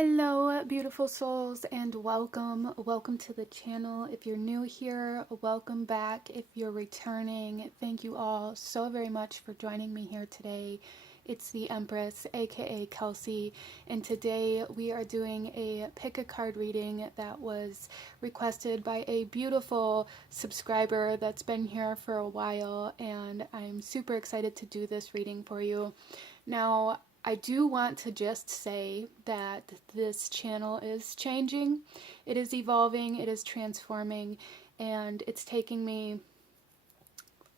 Hello, beautiful souls, and welcome. Welcome to the channel. If you're new here, welcome back. If you're returning, thank you all so very much for joining me here today. It's the Empress, aka Kelsey, and today we are doing a pick a card reading that was requested by a beautiful subscriber that's been here for a while, and I'm super excited to do this reading for you. Now, I do want to just say that this channel is changing, it is evolving, it is transforming, and it's taking me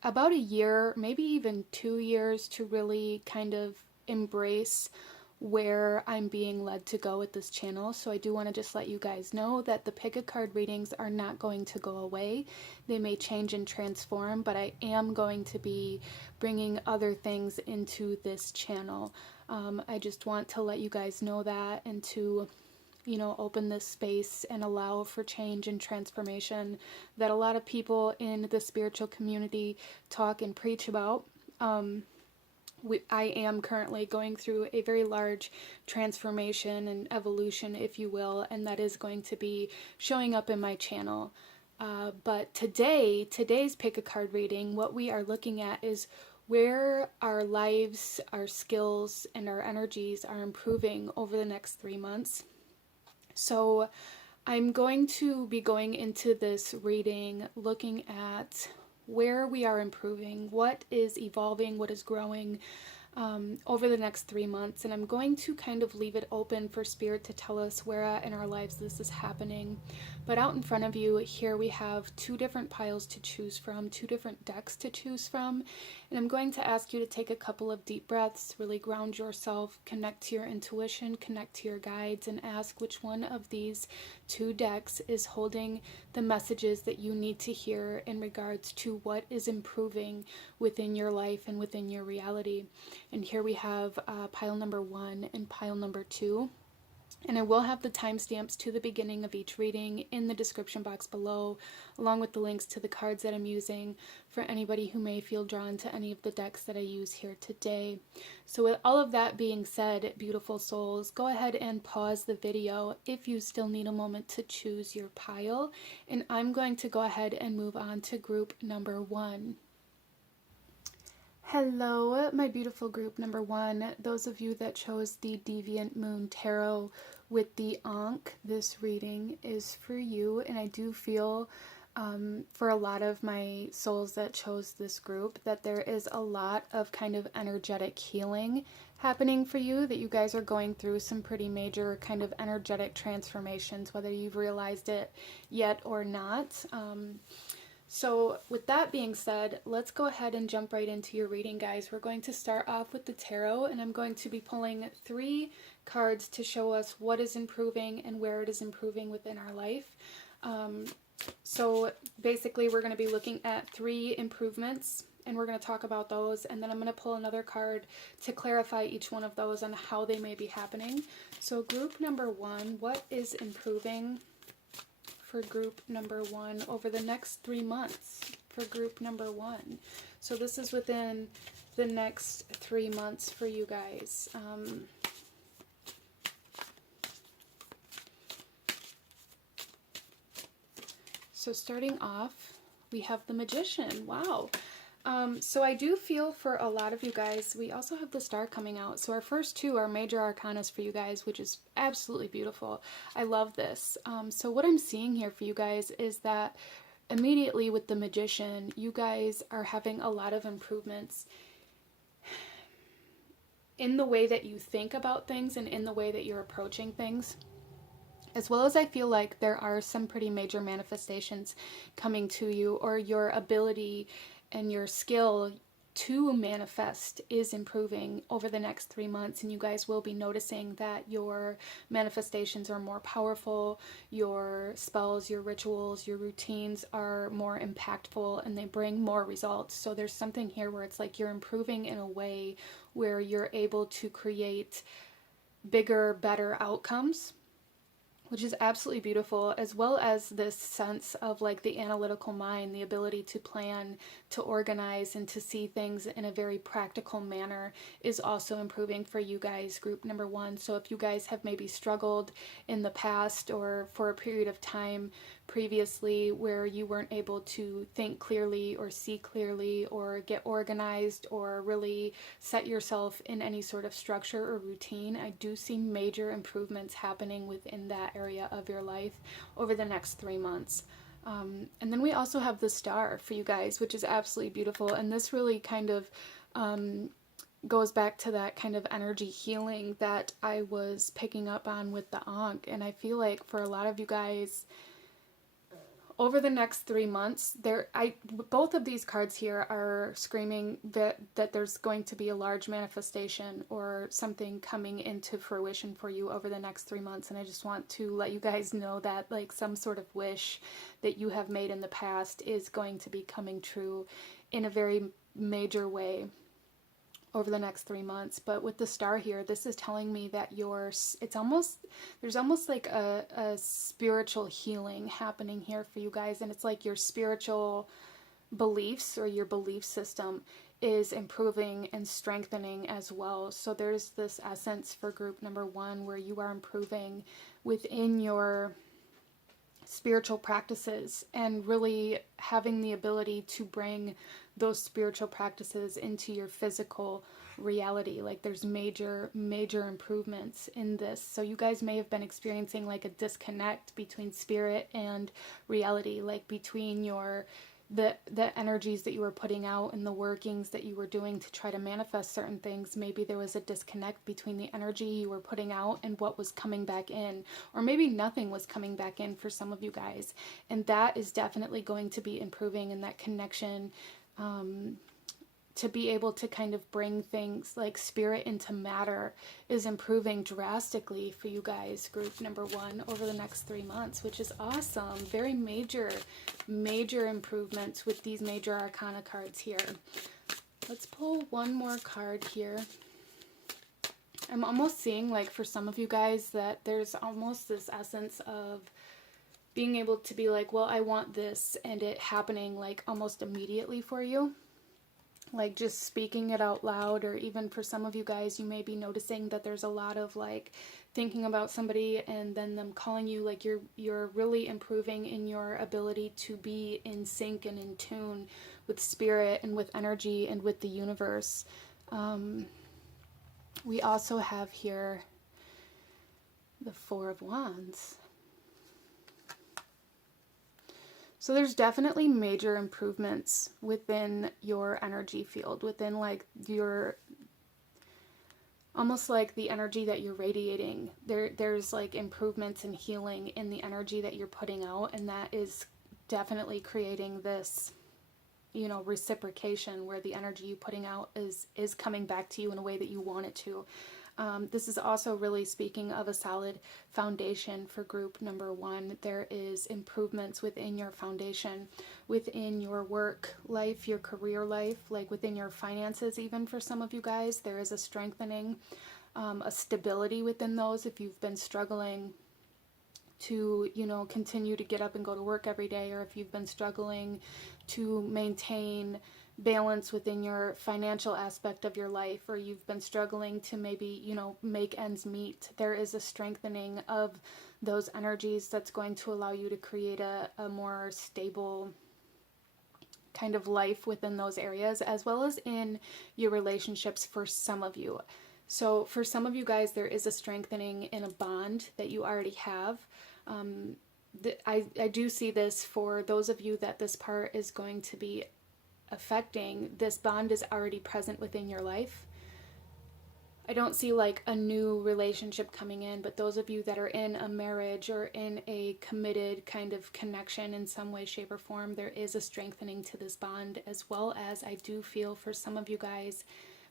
about a year, maybe even 2 years to really kind of embrace where I'm being led to go with this channel. So I do want to just let you guys know that the pick a card readings are not going to go away. They may change and transform, but I am going to be bringing other things into this channel. I just want to let you guys know that, and to open this space and allow for change and transformation that a lot of people in the spiritual community talk and preach about. I am currently going through a very large transformation and evolution, if you will, and that is going to be showing up in my channel. But today's pick a card reading, what we are looking at is where our lives, our skills, and our energies are improving over the next 3 months. So I'm going to be going into this reading looking at where we are improving, what is evolving, what is growing over the next 3 months. And I'm going to kind of leave it open for Spirit to tell us where at in our lives this is happening. But out in front of you here we have 2 different piles to choose from, 2 different decks to choose from. And I'm going to ask you to take a couple of deep breaths, really ground yourself, connect to your intuition, connect to your guides, and ask which one of these 2 decks is holding the messages that you need to hear in regards to what is improving within your life and within your reality. And here we have pile number 1 and pile number 2. And I will have the timestamps to the beginning of each reading in the description box below, along with the links to the cards that I'm using for anybody who may feel drawn to any of the decks that I use here today. So with all of that being said, beautiful souls, go ahead and pause the video if you still need a moment to choose your pile. And I'm going to go ahead and move on to group number 1. Hello, my beautiful group number 1. Those of you that chose the Deviant Moon Tarot with the Ankh, this reading is for you. And I do feel for a lot of my souls that chose this group that there is a lot of kind of energetic healing happening for you, that you guys are going through some pretty major kind of energetic transformations, whether you've realized it yet or not. So with that being said, let's go ahead and jump right into your reading, guys. We're going to start off with the tarot, and I'm going to be pulling 3 cards to show us what is improving and where it is improving within our life. So basically we're going to be looking at 3 improvements, and we're going to talk about those, and then I'm going to pull another card to clarify each one of those and how they may be happening. So group number 1, what is improving for group number 1 over the next 3 months for group number 1? So this is within the next 3 months for you guys. So starting off, we have the Magician. Wow. So I do feel for a lot of you guys, we also have the Star coming out. So our first 2 are major arcanas for you guys, which is absolutely beautiful. I love this. So what I'm seeing here for you guys is that immediately with the Magician, you guys are having a lot of improvements in the way that you think about things and in the way that you're approaching things. As well as I feel like there are some pretty major manifestations coming to you, or your ability and your skill to manifest is improving over the next 3 months, and you guys will be noticing that your manifestations are more powerful, your spells, your rituals, your routines are more impactful, and they bring more results. So there's something here where it's like you're improving in a way where you're able to create bigger, better outcomes which is absolutely beautiful, as well as this sense of like the analytical mind, the ability to plan, to organize, and to see things in a very practical manner is also improving for you guys, group number one. So if you guys have maybe struggled in the past or for a period of time previously where you weren't able to think clearly or see clearly or get organized or really set yourself in any sort of structure or routine, I do see major improvements happening within that area of your life over the next 3 months. And then we also have the star for you guys, which is absolutely beautiful. And this really kind of goes back to that kind of energy healing that I was picking up on with the Ankh. And I feel like for a lot of you guys, over the next 3 months, both of these cards here are screaming that there's going to be a large manifestation or something coming into fruition for you over the next 3 months. And I just want to let you guys know that like some sort of wish that you have made in the past is going to be coming true in a very major way over the next 3 months. But with the star here, this is telling me that there's almost like a spiritual healing happening here for you guys. And it's like your spiritual beliefs or your belief system is improving and strengthening as well. So there's this essence for group number one where you are improving within your spiritual practices and really having the ability to bring those spiritual practices into your physical reality. Like there's major improvements in this. So you guys may have been experiencing like a disconnect between spirit and reality, like between the energies that you were putting out and the workings that you were doing to try to manifest certain things. Maybe there was a disconnect between the energy you were putting out and what was coming back in, or maybe nothing was coming back in for some of you guys. And that is definitely going to be improving, in that connection, to be able to kind of bring things like spirit into matter is improving drastically for you guys, group number one, over the next 3 months, which is awesome. Very major improvements with these major arcana cards here. Let's pull one more card here. I'm almost seeing like for some of you guys that there's almost this essence of being able to be like, well, I want this, and it happening like almost immediately for you. Like just speaking it out loud, or even for some of you guys, you may be noticing that there's a lot of like thinking about somebody and then them calling you. Like you're really improving in your ability to be in sync and in tune with spirit and with energy and with the universe. We also have here the Four of Wands. So there's definitely major improvements within your energy field, within like your, almost like the energy that you're radiating. There's like improvements and healing in the energy that you're putting out, and that is definitely creating this, you know, reciprocation where the energy you're putting out is coming back to you in a way that you want it to. This is also really speaking of a solid foundation for group number one. There is improvements within your foundation, within your work life, your career life, like within your finances. Even for some of you guys, there is a strengthening, a stability within those. If you've been struggling to, you know, continue to get up and go to work every day, or if you've been struggling to maintain balance within your financial aspect of your life, or you've been struggling to maybe, you know, make ends meet, there is a strengthening of those energies that's going to allow you to create a more stable kind of life within those areas, as well as in your relationships for some of you. So for some of you guys, there is a strengthening in a bond that you already have. I do see this for those of you that this part is going to be affecting. This bond is already present within your life. I don't see like a new relationship coming in, but those of you that are in a marriage or in a committed kind of connection in some way, shape, or form, there is a strengthening to this bond, as well as I do feel for some of you guys,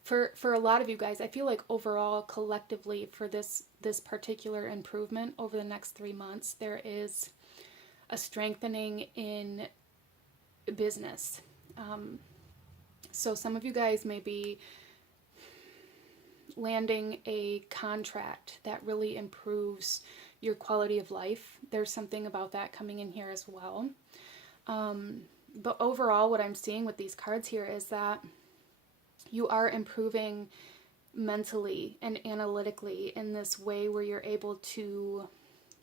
for a lot of you guys, I feel like overall, collectively, for this particular improvement over the next 3 months, there is a strengthening in business. So some of you guys may be landing a contract that really improves your quality of life. There's something about that coming in here as well. But overall, what I'm seeing with these cards here is that you are improving mentally and analytically in this way where you're able to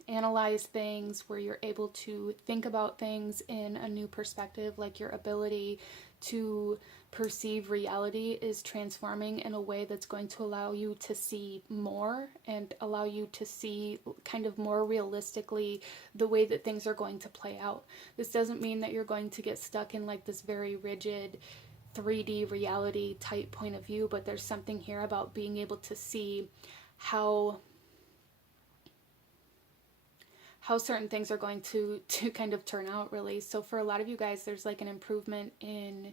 analyze things, where you're able to think about things in a new perspective, like your ability to perceive reality is transforming in a way that's going to allow you to see more and allow you to see kind of more realistically the way that things are going to play out. This doesn't mean that you're going to get stuck in like this very rigid 3D reality type point of view, but there's something here about being able to see how certain things are going to kind of turn out, really. So for a lot of you guys, there's like an improvement in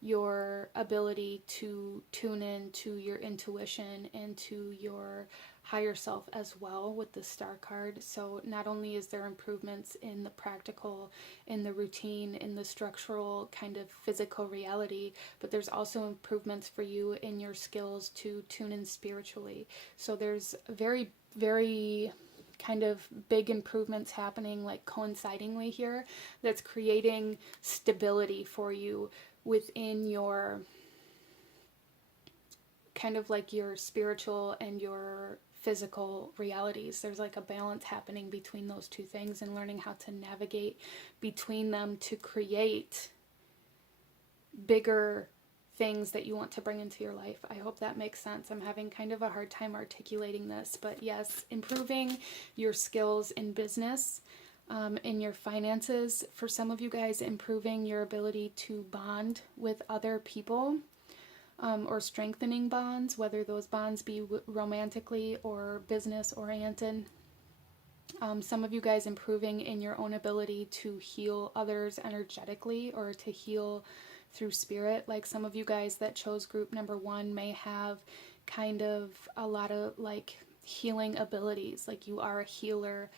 your ability to tune in to your intuition and to your higher self as well with the Star card. So not only is there improvements in the practical, in the routine, in the structural kind of physical reality, but there's also improvements for you in your skills to tune in spiritually. So there's very, very kind of big improvements happening like coincidingly here that's creating stability for you within your kind of like your spiritual and your physical realities. There's like a balance happening between those two things and learning how to navigate between them to create bigger things that you want to bring into your life. I hope that makes sense. I'm having kind of a hard time articulating this, but yes, improving your skills in business, in your finances. For some of you guys, improving your ability to bond with other people, or strengthening bonds, whether those bonds be romantically or business oriented. Some of you guys improving in your own ability to heal others energetically or to heal through spirit. Like some of you guys that chose group number 1 may have kind of a lot of like healing abilities, like you are a healer,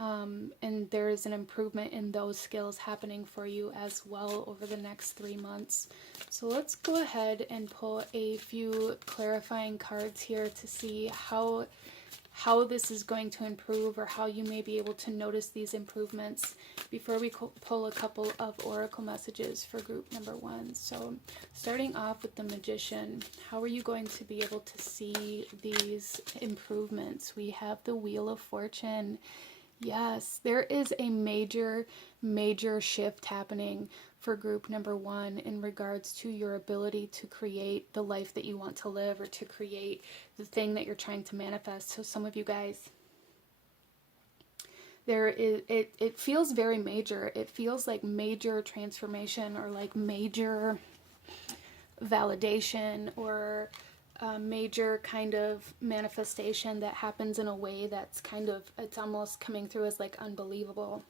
and there is an improvement in those skills happening for you as well over the next 3 months. So let's go ahead and pull a few clarifying cards here to see how this is going to improve, or how you may be able to notice these improvements before we pull a couple of oracle messages for group number 1. So starting off with the Magician, how are you going to be able to see these improvements? We have the Wheel of Fortune. Yes, there is a major shift happening for group number 1 in regards to your ability to create the life that you want to live, or to create the thing that you're trying to manifest. So some of you guys, it feels very major. It feels like major transformation, or like major validation, or a major kind of manifestation that happens in a way that's kind of, it's almost coming through as like unbelievable.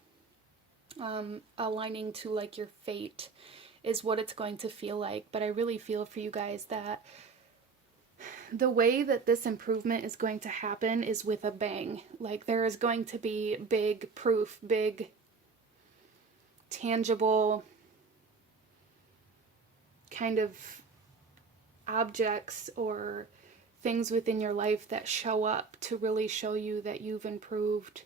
Aligning to like your fate is what it's going to feel like. But I really feel for you guys that the way that this improvement is going to happen is with a bang. Like there is going to be big proof, big tangible kind of objects or things within your life that show up to really show you that you've improved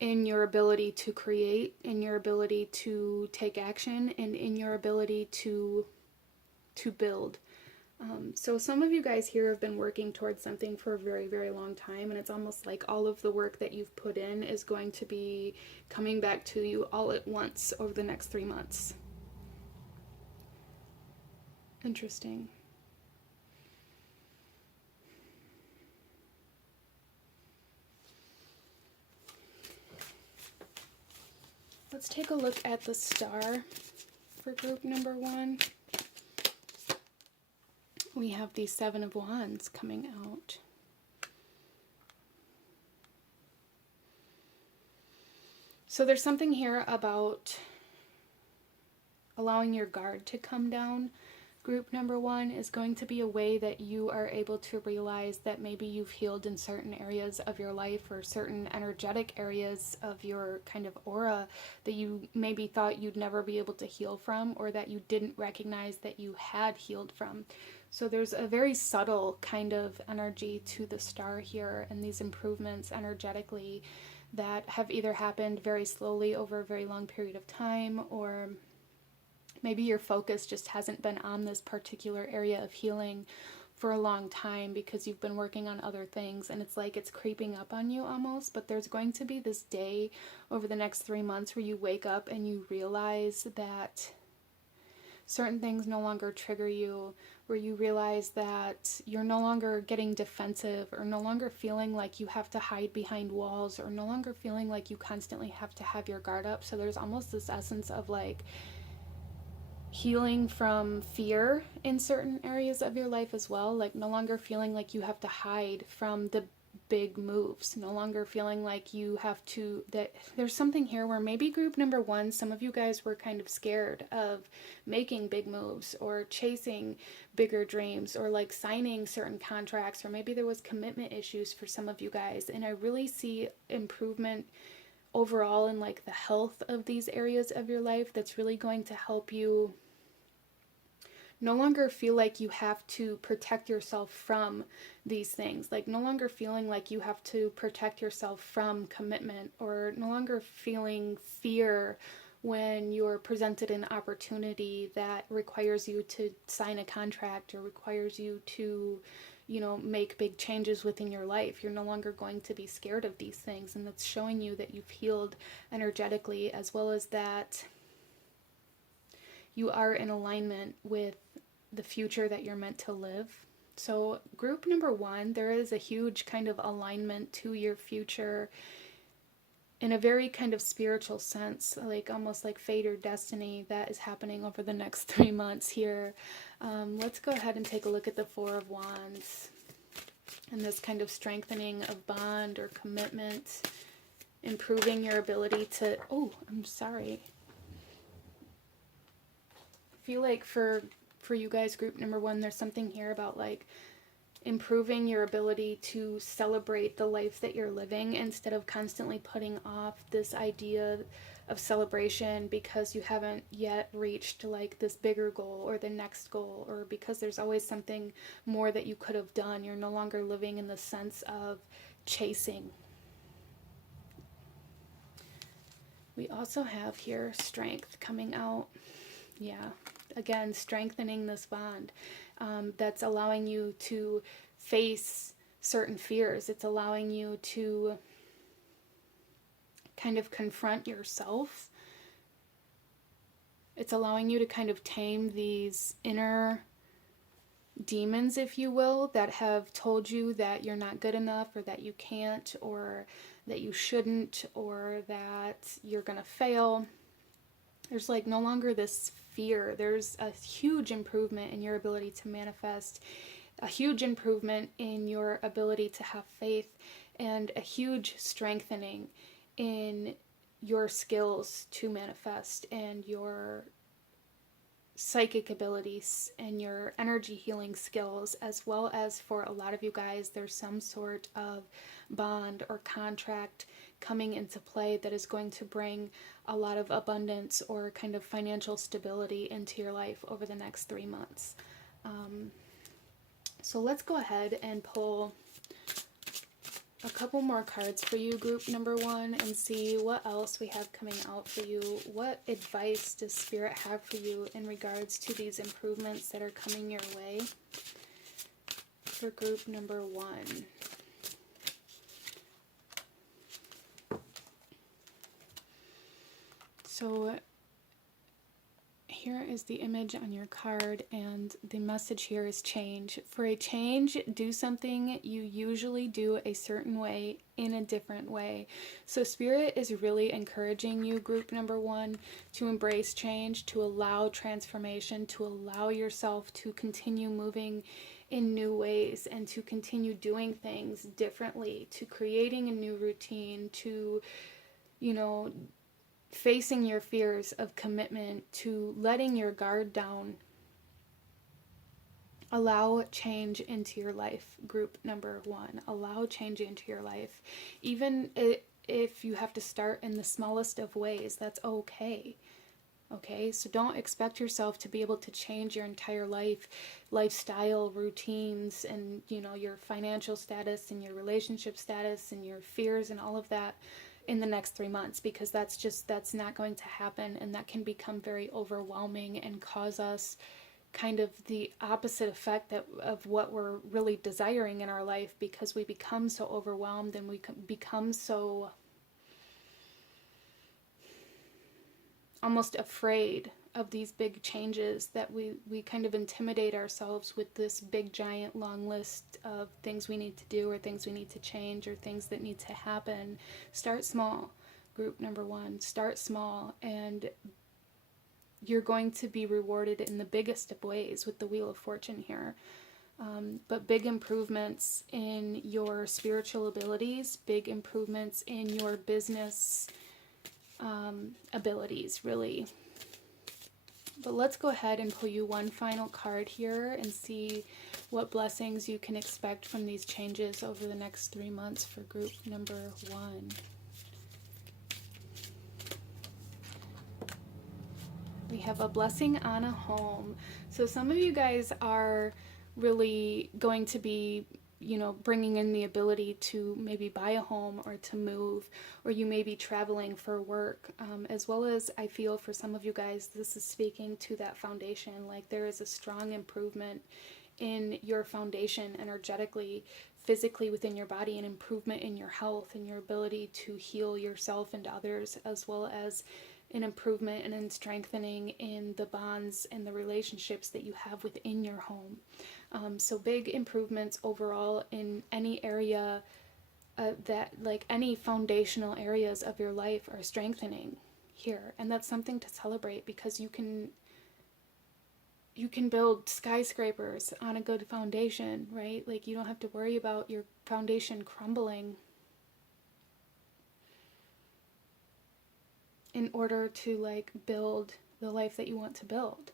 in your ability to create, in your ability to take action, and in your ability to build. So some of you guys here have been working towards something for a very, very long time, and it's almost like all of the work that you've put in is going to be coming back to you all at once over the next 3 months. Interesting. Let's take a look at the Star for group number 1. We have the 7 of Wands coming out. So there's something here about allowing your guard to come down, Group number 1 is going to be a way that you are able to realize that maybe you've healed in certain areas of your life or certain energetic areas of your kind of aura that you maybe thought you'd never be able to heal from, or that you didn't recognize that you had healed from. So there's a very subtle kind of energy to the star here, and these improvements energetically that have either happened very slowly over a very long period of time, or maybe your focus just hasn't been on this particular area of healing for a long time because you've been working on other things, and it's like it's creeping up on you almost. But there's going to be this day over the next 3 months where you wake up and you realize that certain things no longer trigger you, where you realize that you're no longer getting defensive, or no longer feeling like you have to hide behind walls, or no longer feeling like you constantly have to have your guard up. So there's almost this essence of like healing from fear in certain areas of your life as well, like no longer feeling like you have to hide from the big moves, no longer feeling like you have to, that there's something here where maybe group number 1, some of you guys were kind of scared of making big moves or chasing bigger dreams or like signing certain contracts, or maybe there was commitment issues for some of you guys. And I really see improvement overall in like the health of these areas of your life that's really going to help you no longer feel like you have to protect yourself from these things, like no longer feeling like you have to protect yourself from commitment, or no longer feeling fear when you're presented an opportunity that requires you to sign a contract or requires you to, you know, make big changes within your life. You're no longer going to be scared of these things, and that's showing you that you've healed energetically, as well as that you are in alignment with the future that you're meant to live. So group number 1, there is a huge kind of alignment to your future in a very kind of spiritual sense, like almost like fate or destiny, that is happening over the next 3 months here. Let's go ahead and take a look at the 4 of Wands and this kind of strengthening of bond or commitment, improving your ability to, oh, I'm sorry. I feel like for you guys, group number 1, there's something here about like improving your ability to celebrate the life that you're living, instead of constantly putting off this idea of celebration because you haven't yet reached like this bigger goal or the next goal, or because there's always something more that you could have done. You're no longer living in the sense of chasing. We also have here strength coming out. Yeah, again, strengthening this bond. That's allowing you to face certain fears. It's allowing you to kind of confront yourself. It's allowing you to kind of tame these inner demons, if you will, that have told you that you're not good enough, or that you can't, or that you shouldn't, or that you're gonna fail. There's like no longer this fear. There's a huge improvement in your ability to manifest, a huge improvement in your ability to have faith, and a huge strengthening in your skills to manifest, and your psychic abilities and your energy healing skills, as well as for a lot of you guys, there's some sort of bond or contract coming into play that is going to bring a lot of abundance or kind of financial stability into your life over the next 3 months. So let's go ahead and pull a couple more cards for you, group number 1, and see what else we have coming out for you. What advice does Spirit have for you in regards to these improvements that are coming your way for group number 1? So here is the image on your card, and the message here is change. For a change, do something you usually do a certain way in a different way. So Spirit is really encouraging you, group number 1, to embrace change, to allow transformation, to allow yourself to continue moving in new ways, and to continue doing things differently, to creating a new routine, to, you know, facing your fears of commitment, to letting your guard down Allow change into your life, group number one. Allow change into your life. Even if you have to start in the smallest of ways, that's okay. Okay, so don't expect yourself to be able to change your entire lifestyle, routines, and your financial status and your relationship status and your fears and all of that in the next 3 months, because that's not going to happen, and that can become very overwhelming and cause us kind of the opposite effect of what we're really desiring in our life, because we become so overwhelmed and we become so almost afraid of these big changes that we kind of intimidate ourselves with this big giant long list of things we need to do, or things we need to change, or things that need to happen. Start small, group number one. Start small, and you're going to be rewarded in the biggest of ways with the Wheel of Fortune here. But big improvements in your spiritual abilities, big improvements in your business abilities, really. But let's go ahead and pull you one final card here and see what blessings you can expect from these changes over the next 3 months for group number one. We have a blessing on a home. So some of you guys are really going to be, bringing in the ability to maybe buy a home or to move, or you may be traveling for work, as well as I feel for some of you guys, this is speaking to that foundation. Like there is a strong improvement in your foundation energetically, physically within your body, an improvement in your health and your ability to heal yourself and others, as well as an improvement and in strengthening in the bonds and the relationships that you have within your home. So big improvements overall in any area that, like any foundational areas of your life, are strengthening here. And that's something to celebrate, because you can build skyscrapers on a good foundation, right? Like you don't have to worry about your foundation crumbling in order to build the life that you want to build.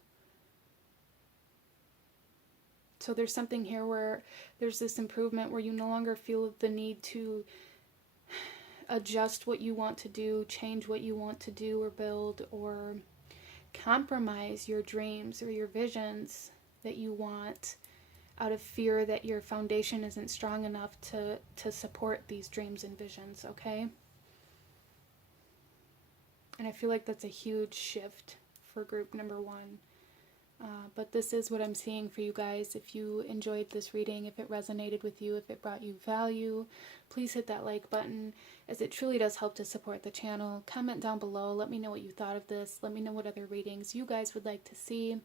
So there's something here where there's this improvement where you no longer feel the need to adjust what you want to do, change what you want to do or build, or compromise your dreams or your visions that you want out of fear that your foundation isn't strong enough to support these dreams and visions, okay? And I feel like that's a huge shift for group number one. But this is what I'm seeing for you guys. If you enjoyed this reading, if it resonated with you, if it brought you value, please hit that like button, as it truly does help to support the channel. Comment down below. Let me know what you thought of this. Let me know what other readings you guys would like to see.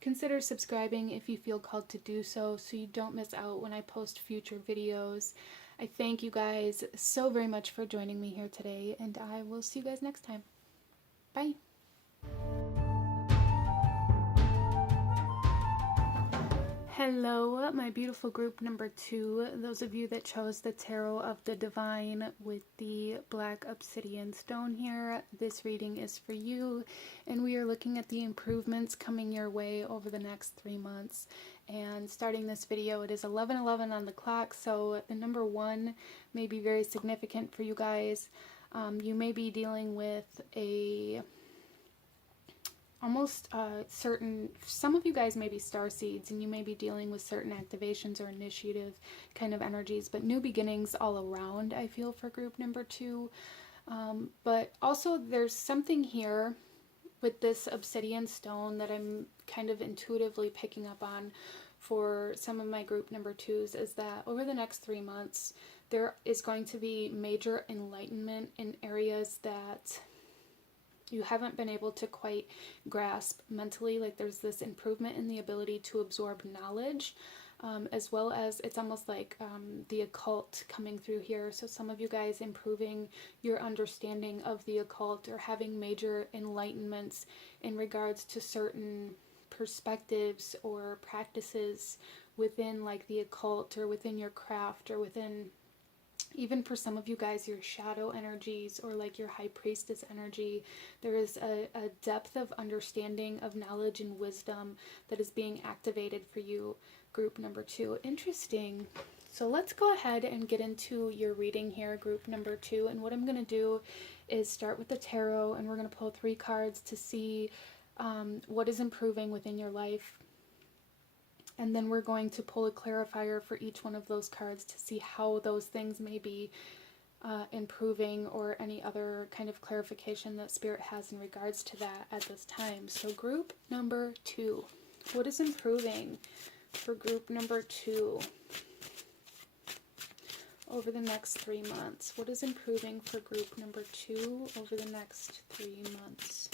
Consider subscribing if you feel called to do so you don't miss out when I post future videos. I thank you guys so very much for joining me here today, and I will see you guys next time. Bye. Hello, my beautiful group number two. Those of you that chose the Tarot of the Divine with the black obsidian stone here, this reading is for you, and we are looking at the improvements coming your way over the next 3 months. And starting this video, it is 11:11 on the clock, so the number one may be very significant for you guys. You may be dealing with some of you guys may be starseeds, and you may be dealing with certain activations or initiative kind of energies, but new beginnings all around, I feel, for group number two. But also there's something here with this obsidian stone that I'm kind of intuitively picking up on for some of my group number twos, is that over the next 3 months there is going to be major enlightenment in areas that you haven't been able to quite grasp mentally. Like there's this improvement in the ability to absorb knowledge, as well as it's almost like the occult coming through here. So some of you guys improving your understanding of the occult, or having major enlightenments in regards to certain perspectives or practices within like the occult, or within your craft, or within Even for some of you guys, your shadow energies or like your high priestess energy, there is a depth of understanding, of knowledge and wisdom that is being activated for you, group number 2. Interesting. So let's go ahead and get into your reading here, group number 2. And what I'm going to do is start with the tarot, and we're going to pull 3 cards to see what is improving within your life. And then we're going to pull a clarifier for each one of those cards to see how those things may be improving, or any other kind of clarification that Spirit has in regards to that at this time. So group number 2, what is improving for group number 2 over the next 3 months? What is improving for group number 2 over the next 3 months?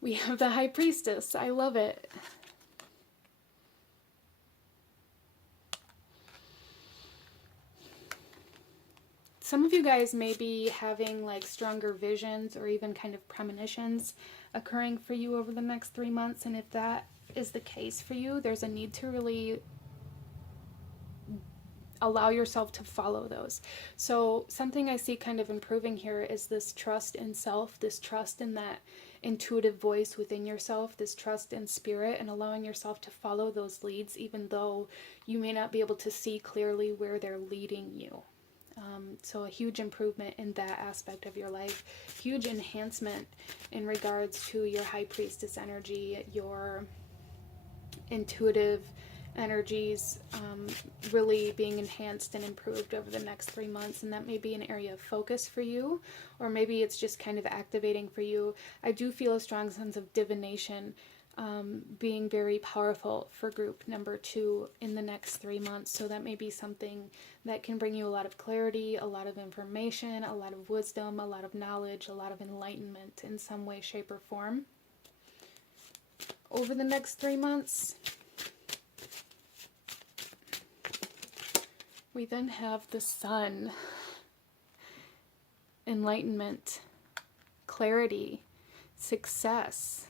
We have the High Priestess. I love it. Some of you guys may be having like stronger visions or even kind of premonitions occurring for you over the next 3 months. And if that is the case for you, there's a need to really allow yourself to follow those. So something I see kind of improving here is this trust in self, this trust in that intuitive voice within yourself, this trust in spirit, and allowing yourself to follow those leads even though you may not be able to see clearly where they're leading you. So a huge improvement in that aspect of your life, huge enhancement in regards to your High Priestess energy, your intuitive energies really being enhanced and improved over the next 3 months. And that may be an area of focus for you, or maybe it's just kind of activating for you. I do feel a strong sense of divination being very powerful for group number 2 in the next 3 months. So that may be something that can bring you a lot of clarity, a lot of information, a lot of wisdom, a lot of knowledge, a lot of enlightenment in some way, shape, or form over the next 3 months. We then have the Sun. Enlightenment, clarity, success,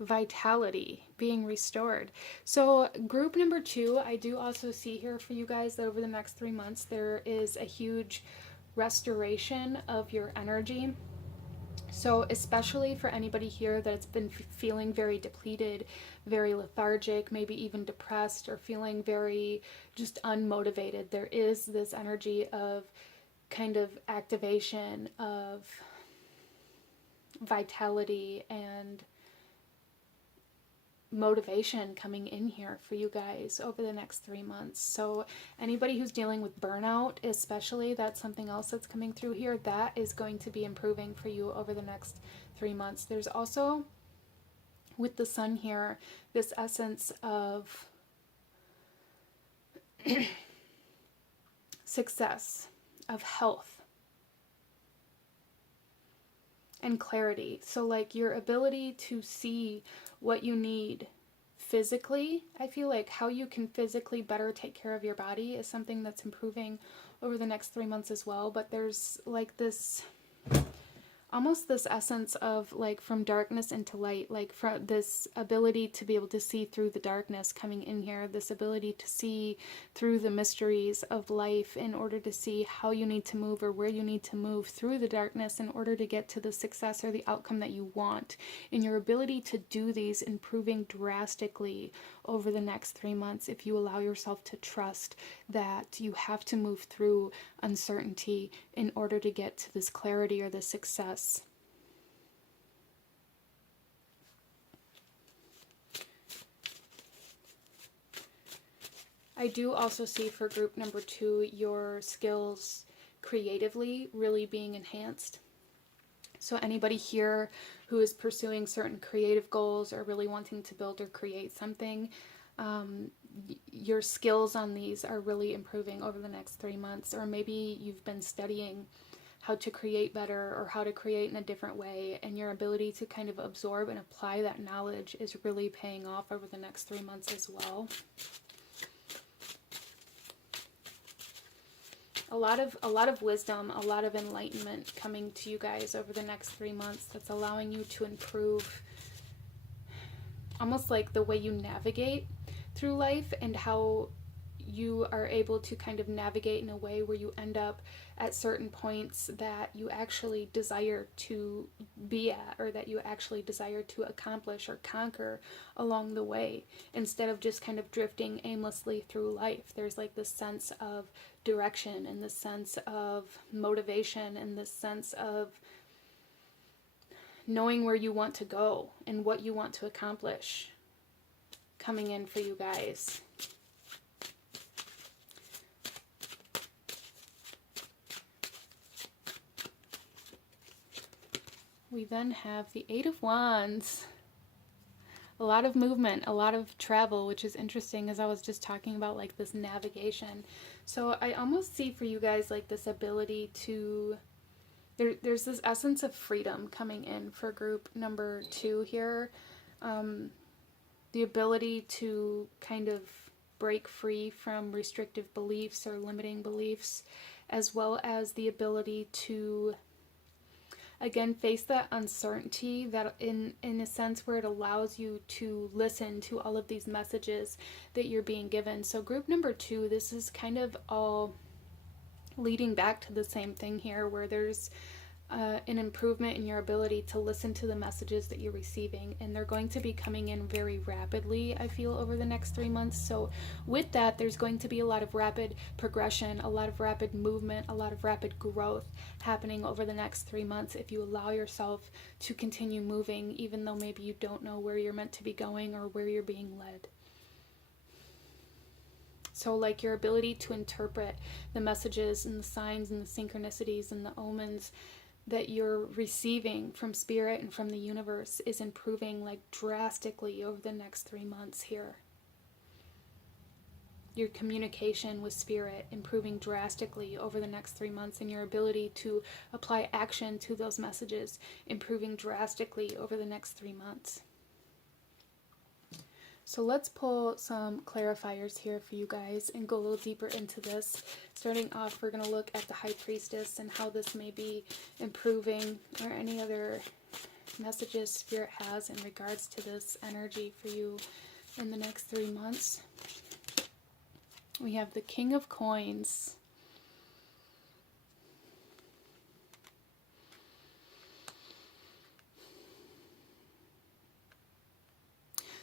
vitality, being restored. So group number 2, I do also see here for you guys that over the next 3 months there is a huge restoration of your energy. So especially for anybody here that's been feeling very depleted, very lethargic, maybe even depressed, or feeling very just unmotivated, there is this energy of kind of activation, of vitality and motivation coming in here for you guys over the next 3 months. So anybody who's dealing with burnout, especially, that's something else that's coming through here. That is going to be improving for you over the next 3 months. There's also, with the Sun here, this essence of success, of health, and clarity. So like your ability to see what you need physically, I feel like how you can physically better take care of your body is something that's improving over the next 3 months as well. But there's like this, almost this essence of like from darkness into light, like from this ability to be able to see through the darkness coming in here, this ability to see through the mysteries of life in order to see how you need to move, or where you need to move through the darkness in order to get to the success or the outcome that you want. And your ability to do these improving drastically over the next 3 months if you allow yourself to trust that you have to move through uncertainty in order to get to this clarity or this success. I do also see for group number 2 your skills creatively really being enhanced. So anybody here who is pursuing certain creative goals or really wanting to build or create something, your skills on these are really improving over the next 3 months. Or maybe you've been studying how to create better or how to create in a different way, and your ability to kind of absorb and apply that knowledge is really paying off over the next 3 months as well. A lot of wisdom, a lot of enlightenment coming to you guys over the next 3 months that's allowing you to improve almost like the way you navigate through life and how you are able to kind of navigate in a way where you end up at certain points that you actually desire to be at, or that you actually desire to accomplish or conquer along the way, instead of just kind of drifting aimlessly through life. There's like this sense of direction and this sense of motivation and this sense of knowing where you want to go and what you want to accomplish coming in for you guys. We then have the Eight of Wands. A lot of movement, a lot of travel, which is interesting, as I was just talking about like this navigation. So I almost see for you guys like this ability to, there's this essence of freedom coming in for group number 2 here. The ability to kind of break free from restrictive beliefs or limiting beliefs, as well as the ability to, again, face that uncertainty, that in a sense where it allows you to listen to all of these messages that you're being given. So group number 2, this is kind of all leading back to the same thing here, where there's an improvement in your ability to listen to the messages that you're receiving, and they're going to be coming in very rapidly, I feel, over the next 3 months. So with that, there's going to be a lot of rapid progression, a lot of rapid movement, a lot of rapid growth happening over the next 3 months if you allow yourself to continue moving, even though maybe you don't know where you're meant to be going or where you're being led. So like your ability to interpret the messages and the signs and the synchronicities and the omens that you're receiving from spirit and from the universe is improving like drastically over the next 3 months here. Your communication with spirit improving drastically over the next 3 months, and your ability to apply action to those messages improving drastically over the next 3 months. So let's pull some clarifiers here for you guys and go a little deeper into this. Starting off, we're going to look at the High Priestess and how this may be improving, or any other messages Spirit has in regards to this energy for you in the next 3 months. We have the King of Coins.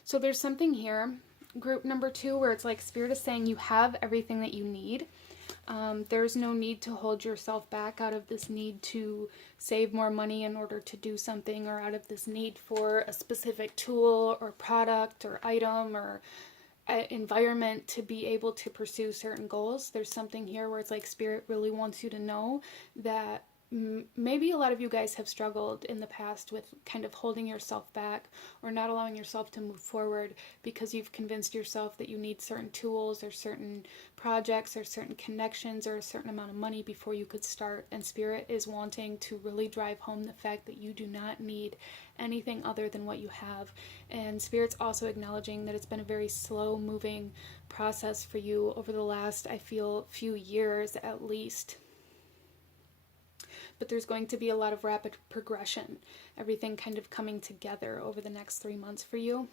So there's something here, group number 2, where it's like Spirit is saying you have everything that you need. There's no need to hold yourself back out of this need to save more money in order to do something, or out of this need for a specific tool or product or item or environment to be able to pursue certain goals. There's something here where it's like Spirit really wants you to know that maybe a lot of you guys have struggled in the past with kind of holding yourself back or not allowing yourself to move forward because you've convinced yourself that you need certain tools or certain projects or certain connections or a certain amount of money before you could start. And Spirit is wanting to really drive home the fact that you do not need anything other than what you have. And Spirit's also acknowledging that it's been a very slow moving process for you over the last, I feel, few years at least. But there's going to be a lot of rapid progression, everything kind of coming together over the next 3 months for you.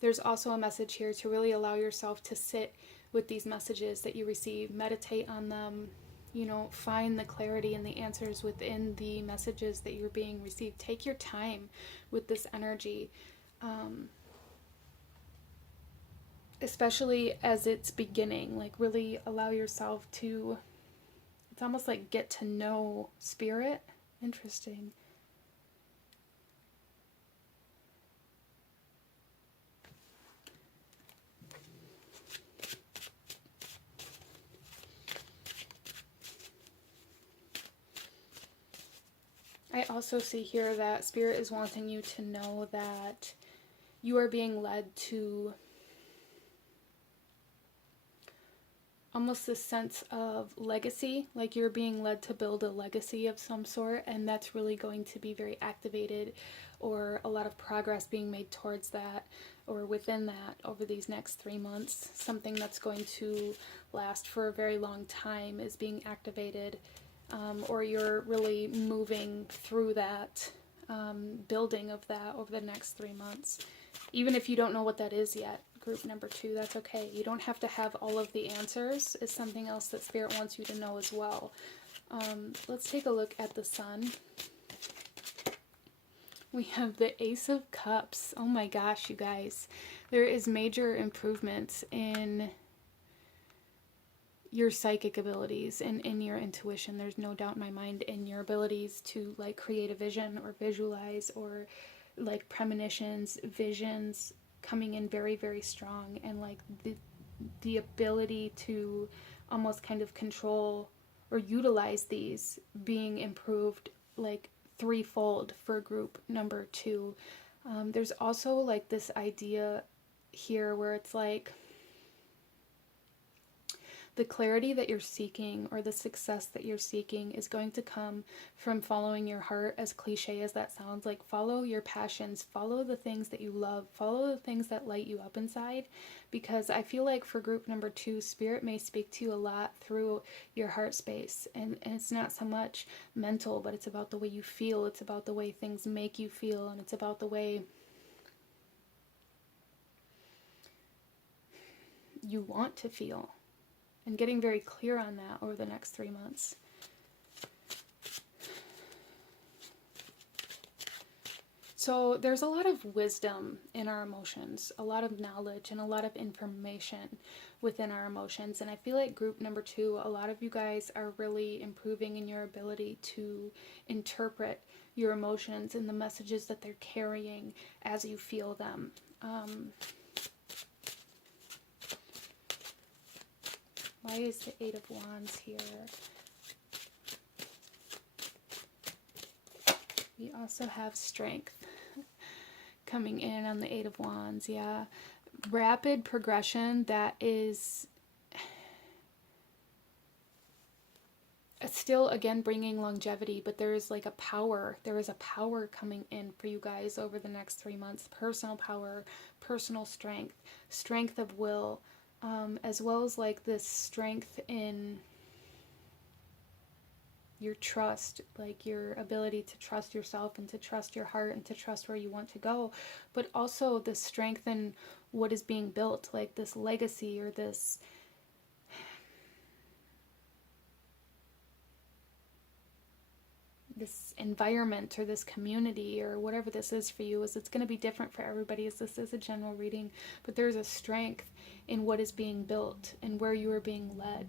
There's also a message here to really allow yourself to sit with these messages that you receive, meditate on them, you know, find the clarity and the answers within the messages that you're being received. Take your time with this energy. Especially as it's beginning, like really allow yourself to, it's almost like get to know Spirit. Interesting. I also see here that Spirit is wanting you to know that you are being led to almost this sense of legacy, like you're being led to build a legacy of some sort, and that's really going to be very activated, or a lot of progress being made towards that or within that over these next 3 months. Something that's going to last for a very long time is being activated, or you're really moving through that building of that over the next 3 months. Even if you don't know what that is yet, group number 2, that's okay. You don't have to have all of the answers. It's something else that Spirit wants you to know as well. Let's take a look at the Sun. We have the Ace of Cups. Oh my gosh, you guys. There is major improvements in your psychic abilities and in your intuition. There's no doubt in my mind, in your abilities to like create a vision or visualize, or like premonitions, visions coming in very, very strong, and like the ability to almost kind of control or utilize these being improved like threefold for group number 2. There's also like this idea here where it's like the clarity that you're seeking, or the success that you're seeking, is going to come from following your heart, as cliche as that sounds. Like, follow your passions, follow the things that you love, follow the things that light you up inside. Because I feel like for group number 2, Spirit may speak to you a lot through your heart space. And it's not so much mental, but it's about the way you feel. It's about the way things make you feel. And it's about the way you want to feel. And getting very clear on that over the next 3 months. So there's a lot of wisdom in our emotions, a lot of knowledge, and a lot of information within our emotions. And I feel like group number 2, a lot of you guys are really improving in your ability to interpret your emotions and the messages that they're carrying as you feel them. Why is the 8 of Wands here? We also have strength coming in on the 8 of Wands. Yeah. Rapid progression that is still, again, bringing longevity, but there is like a power. There is a power coming in for you guys over the next 3 months. Personal power, personal strength, strength of will. As well as like this strength in your trust, like your ability to trust yourself and to trust your heart and to trust where you want to go, but also the strength in what is being built, like this legacy or this environment or this community or whatever this is for you. Is it's going to be different for everybody, as this is a general reading, but there's a strength in what is being built and where you are being led.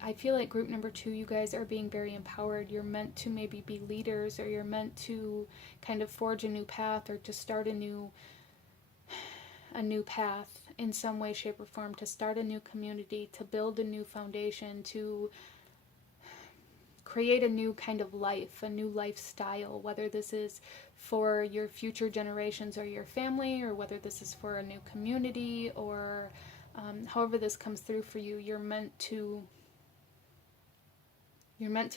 I feel like group number 2, you guys are being very empowered. You're meant to maybe be leaders, or you're meant to kind of forge a new path, or to start a new path in some way, shape, or form, to start a new community, to build a new foundation, to create a new kind of life, a new lifestyle, whether this is for your future generations or your family, or whether this is for a new community, or however this comes through for you. You're meant to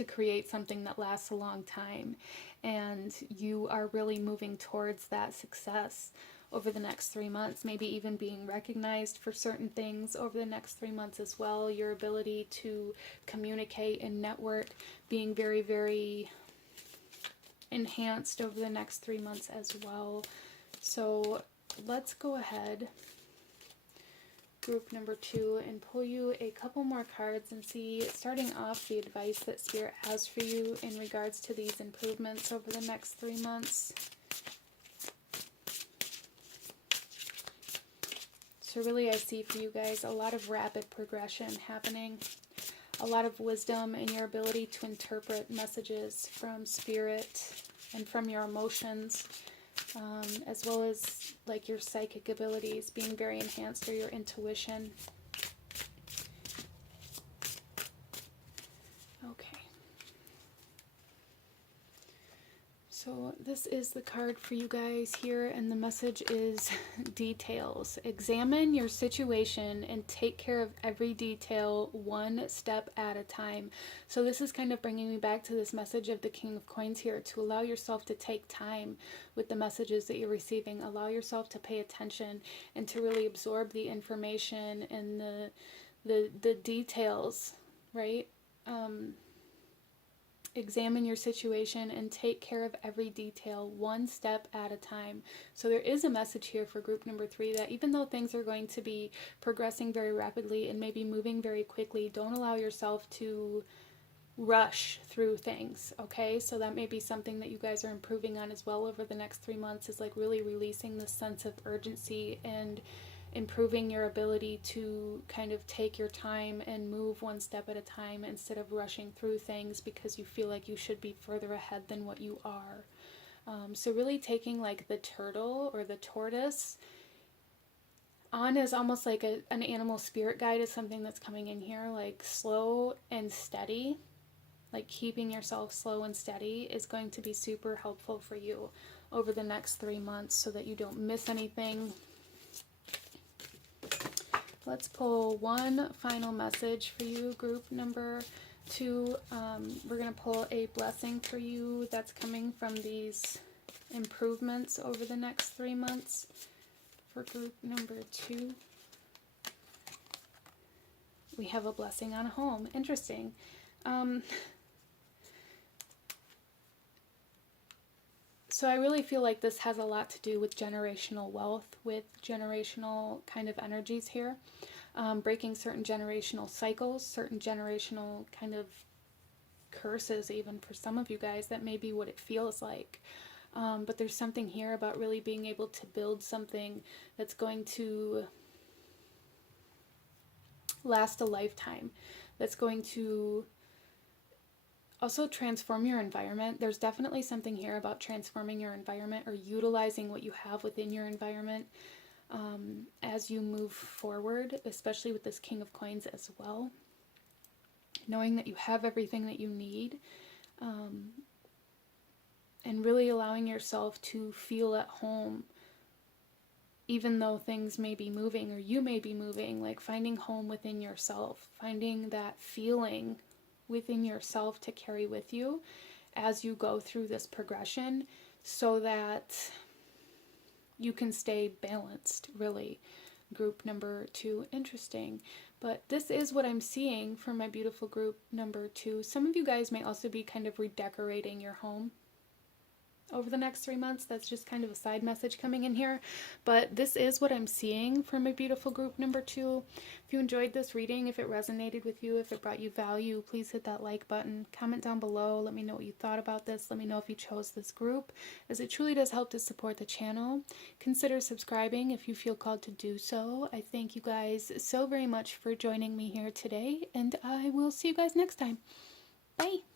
create something that lasts a long time, and you are really moving towards that success over the next 3 months, maybe even being recognized for certain things over the next 3 months as well. Your ability to communicate and network being very, very enhanced over the next 3 months as well. So let's go ahead, group number 2, and pull you a couple more cards and see, starting off, the advice that Spirit has for you in regards to these improvements over the next 3 months. So really, I see for you guys a lot of rapid progression happening, a lot of wisdom in your ability to interpret messages from Spirit and from your emotions, as well as like your psychic abilities being very enhanced, or your intuition. Okay. So this is the card for you guys here, and the message is details. Examine your situation and take care of every detail one step at a time. So this is kind of bringing me back to this message of the King of Coins here, to allow yourself to take time with the messages that you're receiving. Allow yourself to pay attention and to really absorb the information and the details, right? examine your situation and take care of every detail one step at a time. So there is a message here for group number 3 that even though things are going to be progressing very rapidly and maybe moving very quickly, don't allow yourself to rush through things, okay? So that may be something that you guys are improving on as well over the next 3 months, is like really releasing this sense of urgency and improving your ability to kind of take your time and move one step at a time instead of rushing through things because you feel like you should be further ahead than what you are. So really taking like the turtle or the tortoise on as almost like an animal spirit guide is something that's coming in here, like slow and steady. Like keeping yourself slow and steady is going to be super helpful for you over the next 3 months so that you don't miss anything. Let's pull one final message for you, group number 2. We're going to pull a blessing for you that's coming from these improvements over the next 3 months for group number 2. We have a blessing on a home. Interesting. So I really feel like this has a lot to do with generational wealth, with generational kind of energies here. Breaking certain generational cycles, certain generational kind of curses even for some of you guys. That may be what it feels like. But there's something here about really being able to build something that's going to last a lifetime, that's going to also transform your environment. There's definitely something here about transforming your environment or utilizing what you have within your environment as you move forward, especially with this King of Coins as well. Knowing that you have everything that you need, and really allowing yourself to feel at home even though things may be moving or you may be moving, like finding home within yourself, finding that feeling within yourself to carry with you as you go through this progression so that you can stay balanced, really. Group number 2, interesting. But this is what I'm seeing for my beautiful group number 2. Some of you guys may also be kind of redecorating your home over the next 3 months. That's just kind of a side message coming in here. But this is what I'm seeing for my beautiful group number 2. If you enjoyed this reading, if it resonated with you, if it brought you value, please hit that like button. Comment down below. Let me know what you thought about this. Let me know if you chose this group, as it truly does help to support the channel. Consider subscribing if you feel called to do so. I thank you guys so very much for joining me here today, and I will see you guys next time. Bye!